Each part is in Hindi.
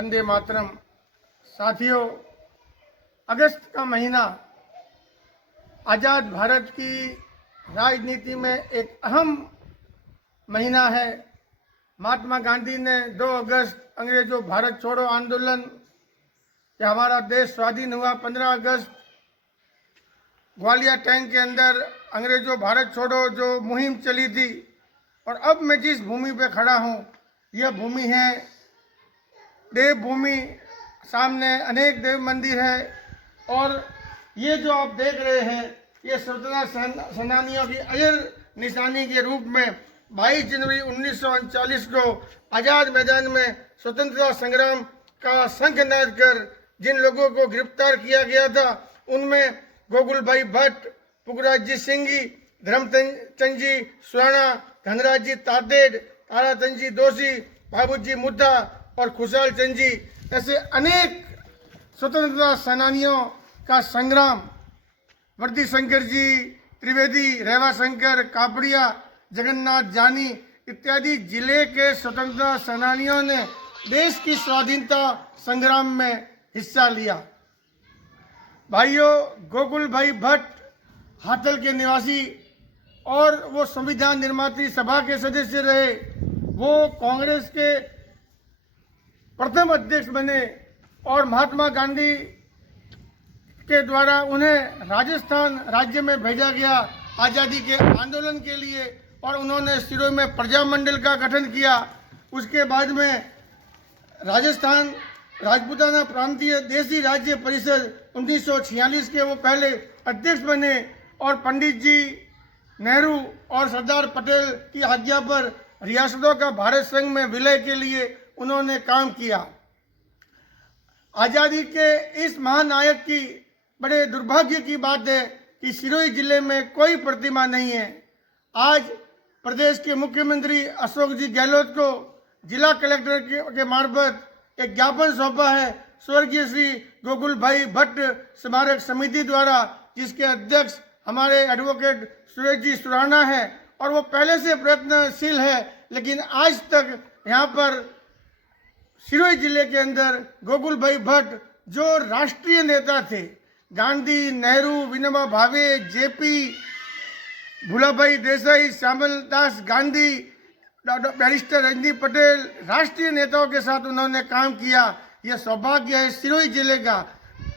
वंदे मातरम। साथियों, अगस्त का महीना आज़ाद भारत की राजनीति में एक अहम महीना है। महात्मा गांधी ने 2 अगस्त अंग्रेजों भारत छोड़ो आंदोलन कि हमारा देश स्वाधीन हुआ। 15 अगस्त ग्वालियर टैंक के अंदर अंग्रेजों भारत छोड़ो जो मुहिम चली थी। और अब मैं जिस भूमि पे खड़ा हूँ, यह भूमि है देव भूमि। सामने अनेक देव मंदिर है और ये जो आप देख रहे हैं, ये स्वतंत्रता सेनानियों की अजर निशानी के रूप में 22 जनवरी 1939 को आज़ाद मैदान में स्वतंत्रता संग्राम का शंखनाद कर जिन लोगों को गिरफ्तार किया गया था, उनमें गोकुल भाई भट्ट, पुखराज जी सिंघी, धर्मचंद जी सुराणा, धनराज जी तातेड़, ताराचंद जी दोषी, बाबूजी मुद्दा और खुशहाल चंद जी ऐसे अनेक स्वतंत्रता सेनानियों का संग्राम। वर्दी शंकर जी त्रिवेदी, रेवा शंकर, कापड़िया, जगन्नाथ जानी इत्यादि जिले के स्वतंत्रता सेनानियों ने देश की स्वाधीनता संग्राम में हिस्सा लिया। भाइयों, गोकुल भाई भट्ट हाथल के निवासी और वो संविधान निर्मात्री सभा के सदस्य रहे। वो कांग्रेस के प्रथम अध्यक्ष बने और महात्मा गांधी के द्वारा उन्हें राजस्थान राज्य में भेजा गया आज़ादी के आंदोलन के लिए और उन्होंने सिरोही में प्रजामंडल का गठन किया। उसके बाद में राजस्थान राजपूताना प्रांतीय देशी राज्य परिषद 1946 के वो पहले अध्यक्ष बने और पंडित जी नेहरू और सरदार पटेल की आज्ञा पर रियासतों का भारत संघ में विलय के लिए उन्होंने काम किया। आज़ादी के इस महानायक की बड़े दुर्भाग्य की बात है कि सिरोही जिले में कोई प्रतिमा नहीं है। आज प्रदेश के मुख्यमंत्री अशोक जी गहलोत को जिला कलेक्टर के मार्फत एक ज्ञापन सौंपा है स्वर्गीय श्री गोकुल भाई भट्ट स्मारक समिति द्वारा, जिसके अध्यक्ष हमारे एडवोकेट सुरेश जी सुराणा है और वो पहले से प्रयत्नशील है। लेकिन आज तक यहाँ पर सिरोही जिले के अंदर गोकुल भाई भट्ट जो राष्ट्रीय नेता थे, गांधी, नेहरू, विनोबा भावे, जेपी, भूलाभाई देसाई, श्यामल दास गांधी, बैरिस्टर रजनी पटेल, राष्ट्रीय नेताओं के साथ उन्होंने काम किया। यह सौभाग्य है सिरोही जिले का।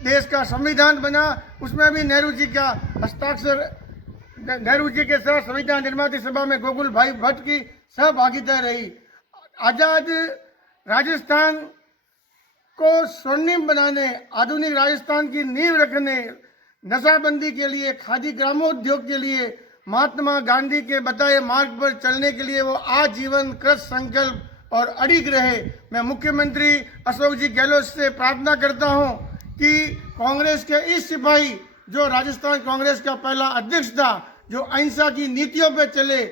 देश का संविधान बना, उसमें भी नेहरू जी का हस्ताक्षर, नेहरू जी के साथ संविधान निर्माती सभा में गोकुल भाई भट्ट की सहभागिता रही। आजाद राजस्थान को स्वर्णिम बनाने, आधुनिक राजस्थान की नींव रखने, नशाबंदी के लिए, खादी ग्रामोद्योग के लिए, महात्मा गांधी के बताए मार्ग पर चलने के लिए वो आजीवन कृत संकल्प और अडिग रहे। मैं मुख्यमंत्री अशोक जी गहलोत से प्रार्थना करता हूं कि कांग्रेस के इस सिपाही जो राजस्थान कांग्रेस का पहला अध्यक्ष था, जो अहिंसा की नीतियों पे चले,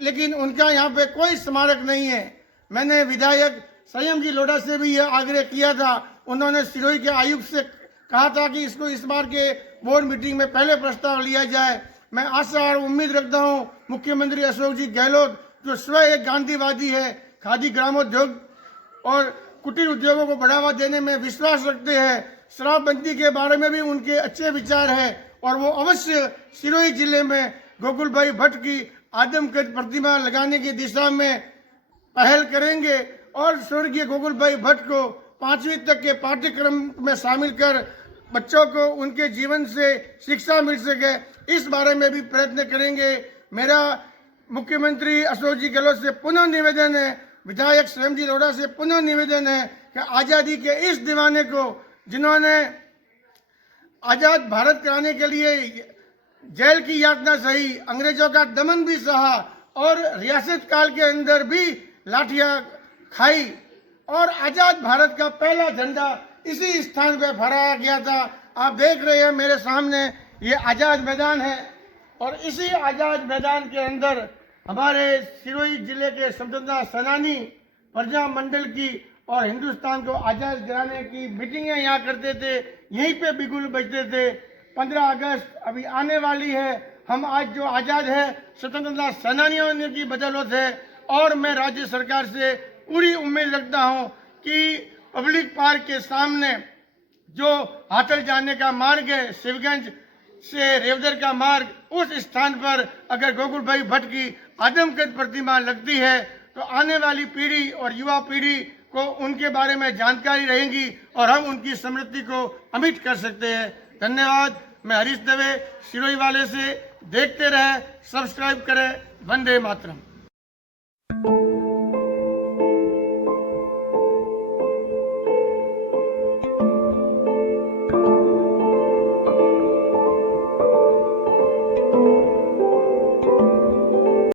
लेकिन उनका यहाँ पे कोई स्मारक नहीं है। मैंने विधायक संयम जी लोढ़ा से भी यह आग्रह किया था। उन्होंने सिरोही के आयुक्त से कहा था कि इसको इस बार के बोर्ड मीटिंग में पहले प्रस्ताव लिया जाए। मैं आशा और उम्मीद रखता हूं मुख्यमंत्री अशोक जी गहलोत जो स्वयं एक गांधीवादी है, खादी ग्रामोद्योग और कुटीर उद्योगों को बढ़ावा देने में विश्वास रखते हैं, शराबबंदी के बारे में भी उनके अच्छे विचार हैं और वो अवश्य सिरोही जिले में गोकुल भाई भट्ट की आदमकद प्रतिमा लगाने की दिशा में पहल करेंगे और स्वर्गीय गोकुल भाई भट्ट को 5वीं तक के पाठ्यक्रम में शामिल कर बच्चों को उनके जीवन से शिक्षा मिल सके, इस बारे में भी प्रयत्न करेंगे। मेरा मुख्यमंत्री अशोक जी गहलोत से पुनः निवेदन है, विधायक संयम जी लोढ़ा से पुनः निवेदन है कि आज़ादी के इस दीवाने को, जिन्होंने आज़ाद भारत कराने के लिए जेल की यातना सही, अंग्रेजों का दमन भी सहा और रियासत काल के अंदर भी लाठियां खाई और आज़ाद भारत का पहला झंडा इसी स्थान पर फहराया गया था। आप देख रहे हैं मेरे सामने ये आज़ाद मैदान है और इसी आज़ाद मैदान के अंदर हमारे सिरोही जिले के स्वतंत्रता सेनानी प्रजामंडल की और हिंदुस्तान को आज़ाद कराने की मीटिंगें यहाँ करते थे, यहीं पे बिगुल बजते थे। 15 अगस्त अभी आने वाली है। हम आज जो आज़ाद है स्वतंत्रता सेनानियों की बदौलत है और मैं राज्य सरकार से पूरी उम्मीद रखता हूँ कि पब्लिक पार्क के सामने जो हाथल जाने का मार्ग है, शिवगंज से रेवदर का मार्ग, उस स्थान पर अगर गोकुल भाई भट्ट की आदमकद प्रतिमा लगती है तो आने वाली पीढ़ी और युवा पीढ़ी को उनके बारे में जानकारी रहेगी और हम उनकी स्मृति को अमिट कर सकते हैं। धन्यवाद। मैं हरीश दवे, सिरोही वाले से। देखते रहे, सब्सक्राइब करें। वंदे मातरम।